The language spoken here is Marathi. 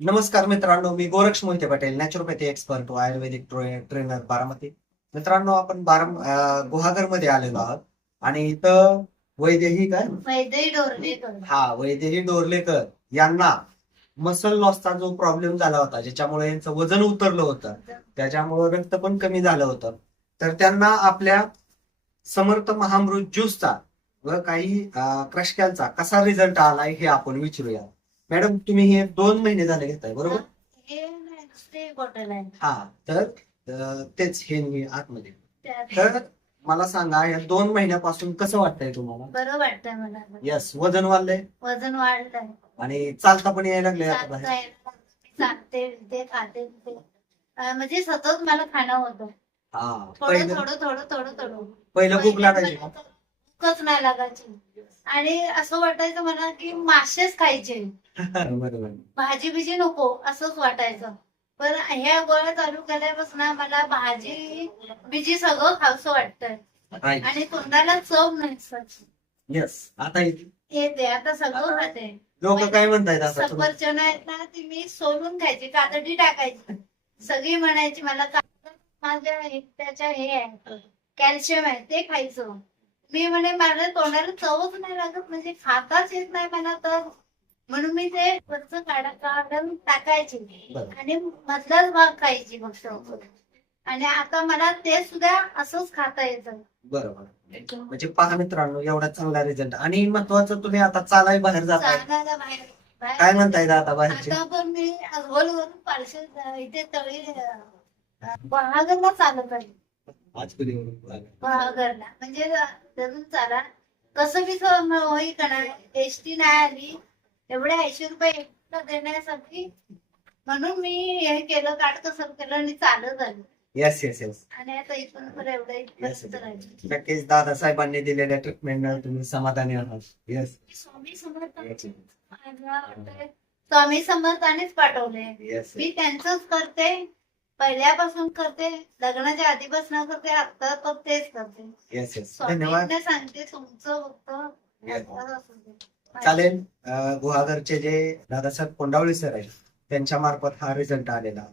नमस्कार मित्रांनो मी गोरक्ष मोहिते पटेल नॅचरोपॅथी एक्सपर्ट व आयुर्वेदिक ट्रे- ट्रेनर बारामती. मित्रांनो आपण बाराम गुहागरमध्ये आलेलो आहोत. आणि इथं वैदेही काय? वैद्यही डोरलेकर. हा वैदेही डोरलेकर यांना मसल लॉसचा जो प्रॉब्लेम झाला होता ज्याच्यामुळे यांचं वजन उतरलं होतं त्याच्यामुळे रक्त पण कमी झालं होतं. तर त्यांना आपल्या समर्थ महामृत ज्यूसचा व काही क्रशकॅलचा कसा रिझल्ट आलाय हे आपण विचारूया. मॅडम तुम्ही हे दोन महिने झाले घेताय बरोबर? हे बॉटल आहे हा तर अं, तेच हे मी आतमध्ये. त्यात. तर मला सांगा या दोन महिन्यापासून कसं वाटतंय तुम्हाला? बरं वाटतंय मला. यस वजन वाढलंय? वजन वाढलंय. आणि चालता पण यायला लागले आता बाहेर. चालते ते खाते ते. अं, म्हणजे सतत मला खाणं होतं. हा थोडं पहिलं थोडं थोडं थोडं थोडं. पहिलं भूक लागायची का? भूकच नाही लागायची. आणि असं वाटायचं मला की मासेच खायचे. बरोबर. भाजी बिजी नको असंच वाटायचं. पण ह्या गोळ्या चालू केल्यापासून मला भाजी बिजी सगळं खावंसं वाटतंय. आणि तोंडाला चव नाही. सर येस आता येते. आता सगळं खाते. लोक काय म्हणतायत आता तुम्ही? सफरचंद आहेत ना ती मी सोलून खायची कातडी टाकायची. सगळी म्हणायची मला का- माझ्या त्याच्या हे आहे कॅल्शियम आहे ते खायचं. मी म्हणे माझ्या तोंडाला चवच नाही लागत म्हणजे खाताच येत नाही मला तर. म्हणून मी ते वरचं काढा काढून टाकायची. आणि मधलाच भाग खायची फक्त. आणि आता मला ते सुद्धा असंच खाता येतं. बरोबर. म्हणजे पहा मित्रांनो एवढा चांगला रिझल्ट आणि महत्वाचं तुम्ही आता चालाय बाहेर चालायला बाहेर. काय म्हणताय आता बाहेरचे? आता पण मी गोलवरून पार्सल इथे तळी बहागरला चालत आहे. आज कधी बहागरला म्हणजे धरून चाला. कसं बी होई का नाही एसटी नाही आली. एवढे ऐंशी रुपये एकटा देण्यासाठी म्हणून मी हे केलं काटकसर केलं आणि चालत आली. येस येस येस आणि आता इथून पण एवढं. नक्कीच दादासाहेबांनी दिलेल्या ट्रीटमेंट तुम्ही समाधानी आहात. येस स्वामी समर्थ स्वामी समर्थानेच पाठवले येस मी त्यांचंच करते. पहिल्यापासून करते लग्नाच्या आधीपासून करते आता पण तेच करते. येस येस धन्यवाद. स्वामींना सांगते तुमचं फक्त Yes. असं असू दे. चालेल. अं, गुहागरचे जे दादासाहेब कोंडावळे सर आहेत त्यांच्या मार्फत हा रिझल्ट आलेला आहे.